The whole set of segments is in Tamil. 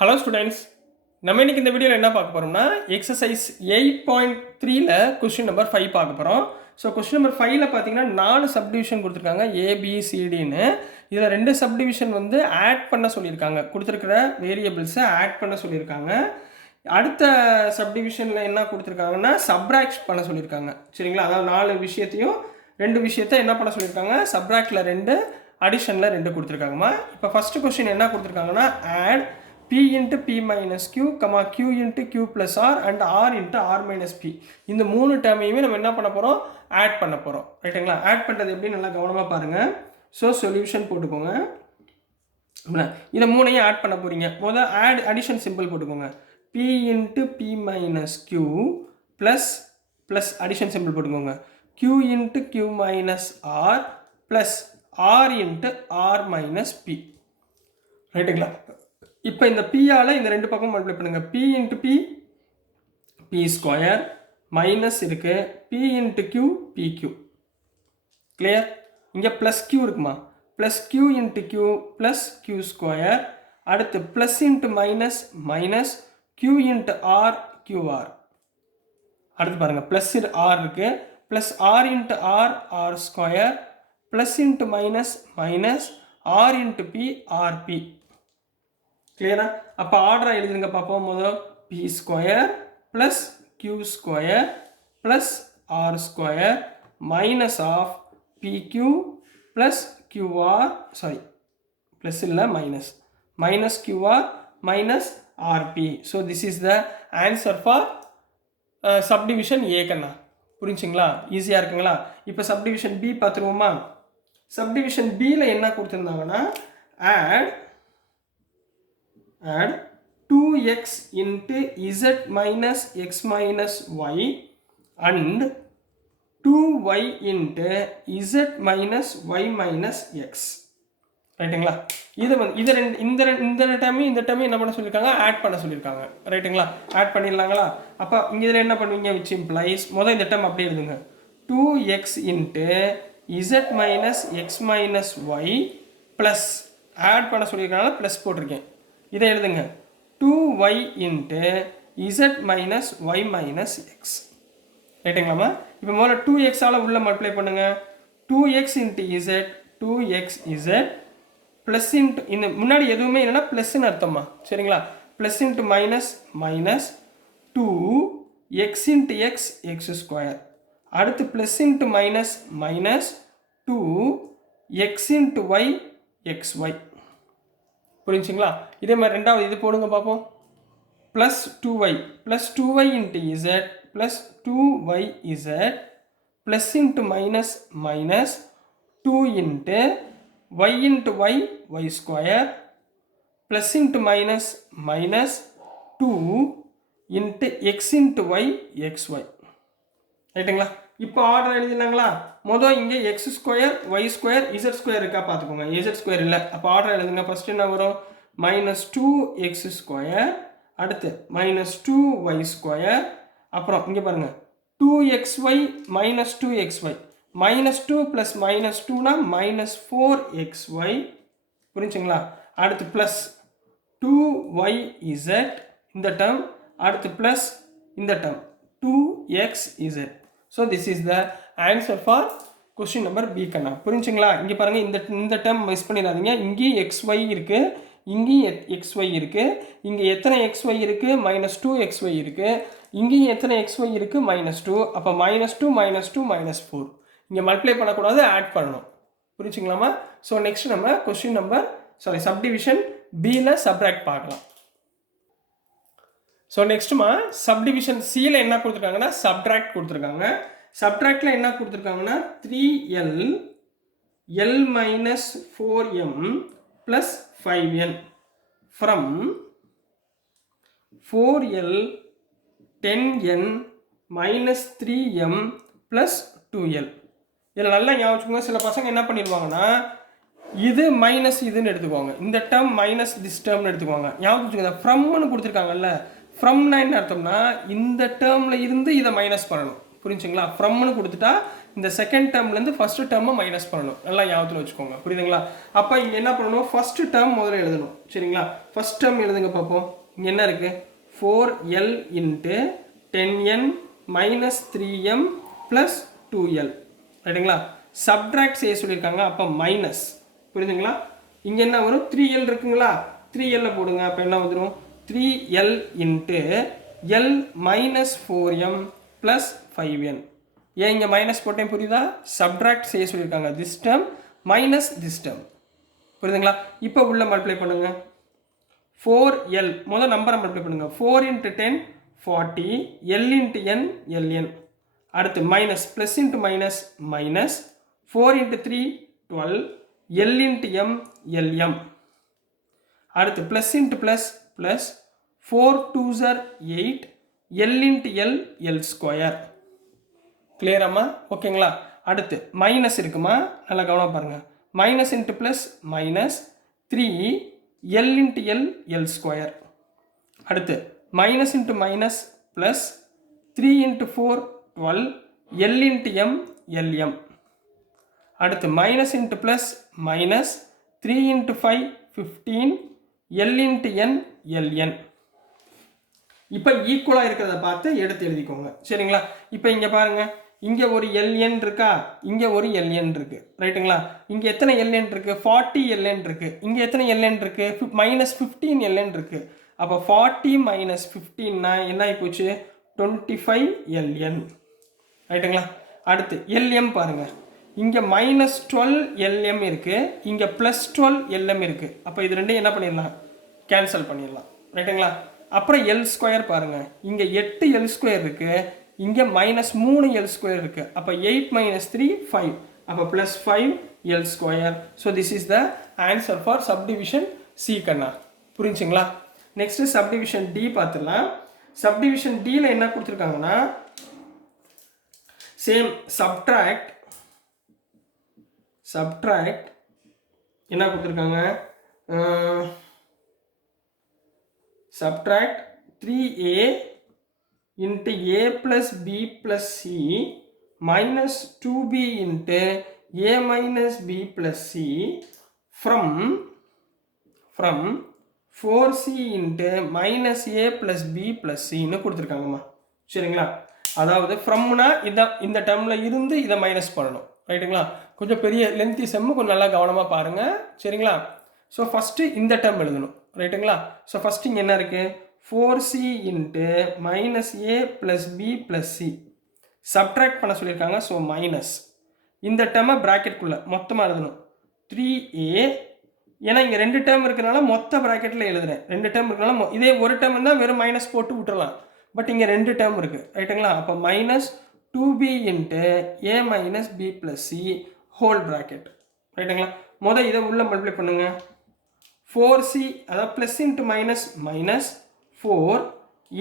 ஹலோ ஸ்டூடெண்ட்ஸ், நம்ம இன்னைக்கு இந்த வீடியோவில் என்ன பார்க்க போகிறோம்னா எக்ஸசைஸ் 8.3ல கொஸ்டின் நம்பர் 5 பார்க்க போகிறோம். ஸோ கொஸ்டின் நம்பர் 5ல பார்த்தீங்கன்னா 4 சப்டிவிஷன் கொடுத்துருக்காங்க ஏபிசிடின்னு. இதில் 2 சப்டிவிஷன் வந்து ஆட் பண்ண சொல்லியிருக்காங்க, கொடுத்துருக்கிற வேரியபிள்ஸை ஆட் பண்ண சொல்லியிருக்காங்க. அடுத்த சப்டிவிஷனில் என்ன கொடுத்துருக்காங்கன்னா சப்ராக்ட் பண்ண சொல்லியிருக்காங்க. சரிங்களா, அதாவது 4 விஷயத்தையும் 2 விஷயத்தை என்ன பண்ண சொல்லியிருக்காங்க, சப்ராக்டில் 2 அடிஷனில் 2 கொடுத்துருக்காங்கம்மா. இப்போ ஃபஸ்ட்டு கொஸ்டின் என்ன கொடுத்துருக்காங்கன்னா add p into p minus q, q into q plus r and r into r minus p. இந்த 3 டேர்மையுமே நம்ம என்ன பண்ண போகிறோம், ஆட் பண்ண போகிறோம். ரைட்டுங்களா, ஆட் பண்ணுறது எப்படி நல்லா கவனமாக பாருங்கள். ஸோ சொல்யூஷன் போட்டுக்கோங்க. இதை 3ஐயும் ஆட் பண்ண போகிறீங்க. முதல்ல ஆட் அடிஷன் சிம்பிள் போட்டுக்கோங்க. p into p minus q plus addition simple போட்டுக்கோங்க. q into q minus r plus r into r minus p. ரைட்டுங்களா, இப்போ இந்த பியால் இந்த 2 பக்கம் மல்டிப்ளை பண்ணுங்கள். p into p square minus இருக்குது p into q pq. Clear, இங்கே ப்ளஸ் q இருக்குமா, plus q into q plus q square. அடுத்து plus into minus minus q into r qr. அடுத்து பாருங்கள், ப்ளஸ் r இருக்குது, plus r into r square plus into minus minus r into p rp. கிளியரா, அப்போ ஆர்டராக எழுதுங்க பார்ப்போம். முதல் p square plus q square plus r square minus of pq plus qr, sorry plus இல்லை minus, minus qr minus rp. So this is the answer for subdivision A. கண்ணா புரிஞ்சுங்களா, ஈஸியாக இருக்குங்களா. இப்போ சப்டிவிஷன் பி பார்த்துருவோமா. சப்டிவிஷன் பியில் என்ன கொடுத்துருந்தாங்கன்னா add 2x into z minus x minus y and 2y into z minus y minus x. ரைட்டுங்களா, இது வந்து இந்த டைமையும் இந்த டைமையும் என்ன பண்ண சொல்லியிருக்காங்க, ஆட் பண்ண சொல்லியிருக்காங்க. ரைட்டுங்களா, ஆட் பண்ணிடலாங்களா. அப்போ இங்கே இதில் என்ன பண்ணுவீங்க, விச் இம்ப்ளைஸ் முதல் இந்த டைம் அப்படியே எழுதுங்க. 2x into z minus x minus y plus add பண்ண சொல்லியிருக்காங்க, ப்ளஸ் போட்டிருக்கேன். இதை எழுதுங்க 2y into z minus y minus x. ரைட்டுங்களாமா. இப்போ முதல்ல 2x உள்ள மல்டிப்ளை பண்ணுங்க. 2x into z 2xz plus into இந்த முன்னாடி எதுவுமே இல்லைன்னா ப்ளஸ்ன்னு அர்த்தமா. சரிங்களா, plus into minus minus 2x into x ஸ்கொயர். அடுத்து plus into minus minus 2x into y xy. புரிஞ்சுங்களா. இதே மாதிரி ரெண்டாவது இது போடுங்க பார்ப்போம். Plus 2y into z plus 2yz plus into minus minus 2 into y into y square plus into minus minus 2 into x into y xy. ரைட்டுங்களா, இப்போ ஆர்டர் எழுதினாங்களா. மொதல் இங்கே x square y square z square இருக்கா பார்த்துக்கோங்க. இசட் ஸ்கொயர் இல்லை, அப்போ ஆர்டர் எழுதுங்க. ஃபர்ஸ்ட் என்ன வரும், மைனஸ் 2x ஸ்கொயர், அடுத்து மைனஸ் 2y ஸ்கொயர், அப்புறம் இங்கே பாருங்கள் 2xy minus 2xy, minus 2 plus minus 2னா மைனஸ் 4xy. புரிஞ்சுங்களா. அடுத்து ப்ளஸ் 2yz இந்த டேர்ம், அடுத்து ப்ளஸ் இந்த term 2xz. So this is the answer for question number B. கண்ணா புரிஞ்சுங்களா. இங்கே பாருங்கள், இந்த டேர்ம் மிஸ் பண்ணிடாதீங்க. இங்கேயும் xy இருக்குது, இங்கேயும் xy இருக்குது. இங்கே எத்தனை xy இருக்குது, மைனஸ் 2xy இருக்குது. இங்கேயும் எத்தனை xy இருக்குது, மைனஸ் 2. அப்போ மைனஸ் 2 மைனஸ் 2 மைனஸ் 4. இங்கே மல்டிப்ளை பண்ணக்கூடாது, ஆட் பண்ணணும். புரிஞ்சுங்களாமா. ஸோ நெக்ஸ்ட் நம்ம கொஸ்டின் நம்பர் சப்டிவிஷன் பியில் சப்ராக்ட் பார்க்கலாம். ஸோ நெக்ஸ்ட்டுமா சப்டிவிஷன் சியில் என்ன கொடுத்துருக்காங்கன்னா சப்ட்ராக்ட் கொடுத்துருக்காங்க. சப்ட்ராக்டில் என்ன கொடுத்துருக்காங்கன்னா 3l l minus 4m plus 5n from 4l 10n minus 3m plus 2l. இதில் நல்லா ஞாபகம், சில பசங்க என்ன பண்ணிடுவாங்கன்னா இது மைனஸ் இதுன்னு எடுத்துக்குவாங்க, இந்த டேர்ம் மைனஸ் திஸ் டேர்ம்னு எடுத்துக்குவாங்க. ஞாபகம் வச்சுக்கோங்க, ஃப்ரம்னு கொடுத்துருக்காங்கல்ல, ஃப்ரம்னா என்ன அர்த்தம்னா இந்த டேர்மில் இருந்து இதை மைனஸ் பண்ணணும். புரிஞ்சுங்களா, ஃப்ரம்னு கொடுத்துட்டா இந்த செகண்ட் டேர்ம்லேருந்து ஃபஸ்ட்டு டேர்மை மைனஸ் பண்ணணும். நல்லா ஞாபகத்தில் வச்சுக்கோங்க, புரியுதுங்களா? அப்போ இங்கே என்ன பண்ணணும், ஃபஸ்ட்டு டேர்ம் முதல்ல எழுதணும். சரிங்களா? ஃபஸ்ட் டேர்ம் எழுதுங்க பார்ப்போம். இங்கே என்ன இருக்குது, 4l into 10n minus 3m plus 2l. ரைட்டுங்களா? சப்ட்ராக்ட் செய்ய சொல்லியிருக்காங்க, அப்போ மைனஸ். புரியுதுங்களா? இங்கே என்ன வரும், 3l இருக்குங்களா, 3l போடுங்க. அப்போ என்ன வந்துடும், 3l into l minus 4m plus 5n. ஏன் இங்கே மைனஸ் போட்டேன், புரியுதா? சப்ட்ராக்ட் செய்ய சொல்லியிருக்காங்க. This term minus this term. புரியுதுங்களா? இப்போ உள்ள மல்டிப்ளை பண்ணுங்க. 4l முதல் நம்பரை மல்டிப்ளை பண்ணுங்க. 4 into 10 40, l into n ln. அடுத்து minus, plus into minus minus, 4 into 3 12, l into m lm. அடுத்து plus into plus plus, 4 2s are 8, l into l l square. கிளியராம்மா? ஓகேங்களா? அடுத்து மைனஸ் இருக்குமா, நல்லா கவனம் பாருங்க. Minus into plus minus 3 l into l l square. அடுத்து minus into minus plus 3 into 4 12, l into m lm. அடுத்து minus into plus minus 3 into 5 15, l into n ln. இப்போ ஈக்குவலாக இருக்கிறத பார்த்து எடுத்து எழுதிக்கோங்க. சரிங்களா? இப்போ இங்கே பாருங்கள், இங்கே ஒரு ln இருக்கா, இங்கே ஒரு ln இருக்கு. ரைட்டுங்களா? இங்கே எத்தனை ln இருக்கு, 40 ln இருக்கு. இங்கே எத்தனை ln இருக்கு, மைனஸ் 15 ln இருக்கு. அப்போ 40 மைனஸ் 15னா என்ன ஆகி போச்சு, 25 ln. ரைட்டுங்களா? அடுத்து lm பாருங்க, இங்கே மைனஸ் 12 lm இருக்கு, இங்கே ப்ளஸ் 12 lm இருக்கு. அப்போ இது ரெண்டையும் என்ன பண்ணிடலாம், கேன்சல் பண்ணிடலாம். ரைட்டுங்களா? அப்புறம் எல் ஸ்கொயர் பாருங்க, இங்கே 8 எல் ஸ்கொயர் இருக்கு, இங்கே மைனஸ் 3 எல் ஸ்கொயர் இருக்கு. அப்போ 8 மைனஸ் 3 5, அப்போ plus 5 L square. So this is the answer for subdivision C. கண்ணா புரிஞ்சுங்களா? நெக்ஸ்ட் சப்டிவிஷன் டி பார்த்துடலாம். சப்டிவிஷன் டியில் என்ன கொடுத்துருக்காங்கன்னா, சேம் சப்ட்ராக்ட் என்ன கொடுத்துருக்காங்க, subtract 3a into a plus b plus c minus 2b into a minus b plus c from 4c into minus a plus b plus c ன்னு கொடுத்துருக்காங்கம்மா. சரிங்களா? அதாவது ஃப்ரம்னா இந்த டேர்மில் இருந்து இதை மைனஸ் பண்ணணும். ரைட்டுங்களா? கொஞ்சம் பெரிய லென்த்தி செம்மு, கொஞ்சம் நல்லா கவனமாக பாருங்கள். சரிங்களா? ஸோ ஃபஸ்ட்டு இந்த டேர்ம் எழுதணும். ரைட்டுங்களா? ஸோ ஃபஸ்ட்டு இங்கே என்ன இருக்குது, 4c into minus A plus B plus C subtract பண்ண சொல்லியிருக்காங்க. ஸோ மைனஸ் இந்த டேர்மை ப்ராக்கெட்குள்ளே மொத்தமாக எழுதணும். 3a, ஏன்னா இங்கே 2 டேர்ம் இருக்கிறனால மொத்த ப்ராக்கெட்டில் எழுதுறேன். 2 டேர்ம் இருக்கிறனால இதே ஒரு டேர்ம் இருந்தால் வெறும் மைனஸ் போட்டு விட்டுறலாம். பட் இங்கே 2 டேர்ம் இருக்குது. ரைட்டுங்களா? அப்போ minus 2b into a minus b plus c whole bracket. ரைட்டுங்களா? முதல் இதை உள்ள மல்டிப்ளை பண்ணுங்க. 4c, அதாவது plus into minus minus 4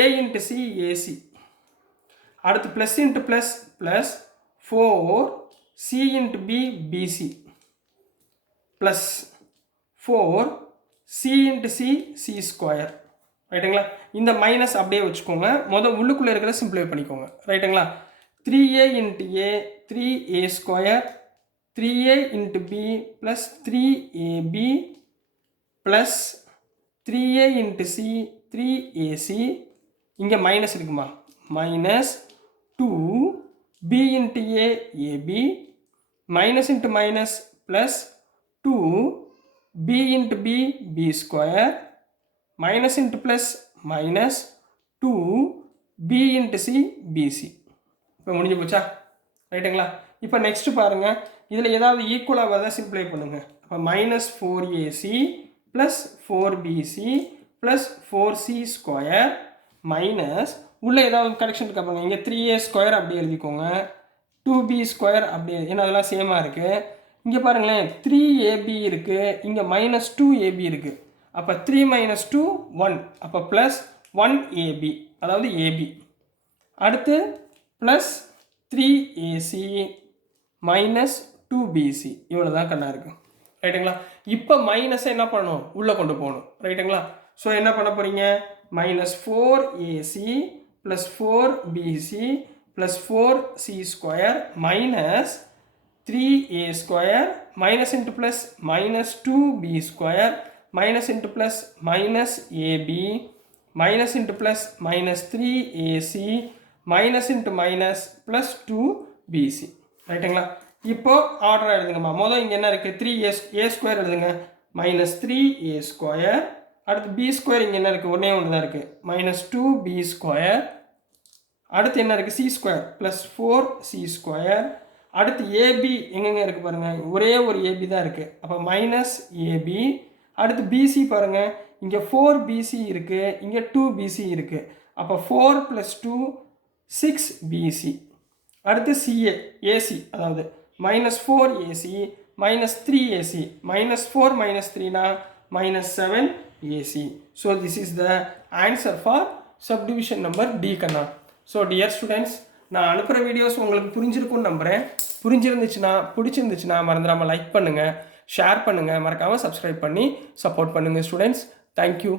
a into c ac. அடுத்து plus into plus plus 4 c into b bc plus 4 c into c c square. ரைட்டுங்களா? இந்த மைனஸ் அப்படியே வச்சுக்கோங்க. முதல் உள்ளுக்குள்ளே இருக்கிறத சிம்பிளை பண்ணிக்கோங்க. ரைட்டுங்களா? 3a into a 3a square, 3a into b plus 3ab plus 3a into c 3ac. இங்கே மைனஸ் இருக்குமா, minus 2b into a ab minus into minus plus 2b into b b square minus into plus minus 2b into c bc. இப்போ முடிஞ்சு போச்சா? ரைட்டுங்களா? இப்போ நெக்ஸ்ட் பாருங்கள், இதில் ஏதாவது ஈக்குவலாக வரதை சிம்பிளை பண்ணுங்கள். அப்போ minus 4ac plus 4bc plus 4c square minus உள்ளே ஏதாவது கரெக்ஷன் இருக்கா பாருங்க. இங்கே 3a ஸ்கொயர் அப்படி எழுதிக்கோங்க, 2b ஸ்கொயர் அப்படி, ஏன்னா அதெல்லாம் சேமாக இருக்குது. இங்கே பாருங்களேன், 3ab இருக்குது, இங்கே மைனஸ் 2ab இருக்குது. அப்போ 3 மைனஸ் 2 1, அப்போ ப்ளஸ் 1ab, அதாவது ab. அடுத்து ப்ளஸ் 3ac மைனஸ் 2bc. இவ்வளோ தான் கண்ணா இருக்குது. ரைட்டுங்களா? இப்போ மைனஸை என்ன பண்ணணும், உள்ளே கொண்டு போகணும். ரைட்டுங்களா? ஸோ என்ன பண்ண போகிறீங்க, minus 4ac plus 4bc plus 4c square minus 3a square minus into plus minus 2b square minus into plus minus ab minus into plus minus 3ac minus into minus plus 2bc ரைட்டுங்களா? இப்போ ஆர்டராக எழுதுங்கம்மா. மொதல் இங்கே என்ன இருக்குது? 3a ஸ்கொயர் எழுதுங்க. Minus 3a square. அடுத்து b ஸ்கொயர் இங்கே என்ன இருக்குது? ஒன்றே ஒன்று தான் இருக்குது. Minus 2b square. அடுத்து என்ன இருக்குது? c square plus 4c square. அடுத்து ஏபி எங்கெங்கே இருக்குது பாருங்கள், ஒரே ஒரு ஏபி தான் இருக்குது. அப்போ மைனஸ் ஏபி. அடுத்து பிசி பாருங்கள், இங்கே 4bc இருக்குது, இங்கே 2bc இருக்குது. அப்போ 4 + 2 6bc. அடுத்து சிஏ ஏசி, அதாவது minus 4ac minus 3ac minus 4 minus 3னா minus 7ac. So this is the answer for subdivision number d கண்ணா. ஸோ டியர் ஸ்டூடெண்ட்ஸ், நான் அனுப்புகிற வீடியோஸ் உங்களுக்கு புரிஞ்சிருக்கும்னு நம்புகிறேன். பிடிச்சிருந்துச்சுன்னா மறந்துடாமல் லைக் பண்ணுங்கள், ஷேர் பண்ணுங்கள், மறக்காமல் சப்ஸ்கிரைப் பண்ணி சப்போர்ட் பண்ணுங்கள் ஸ்டூடெண்ட்ஸ். தேங்க்யூ.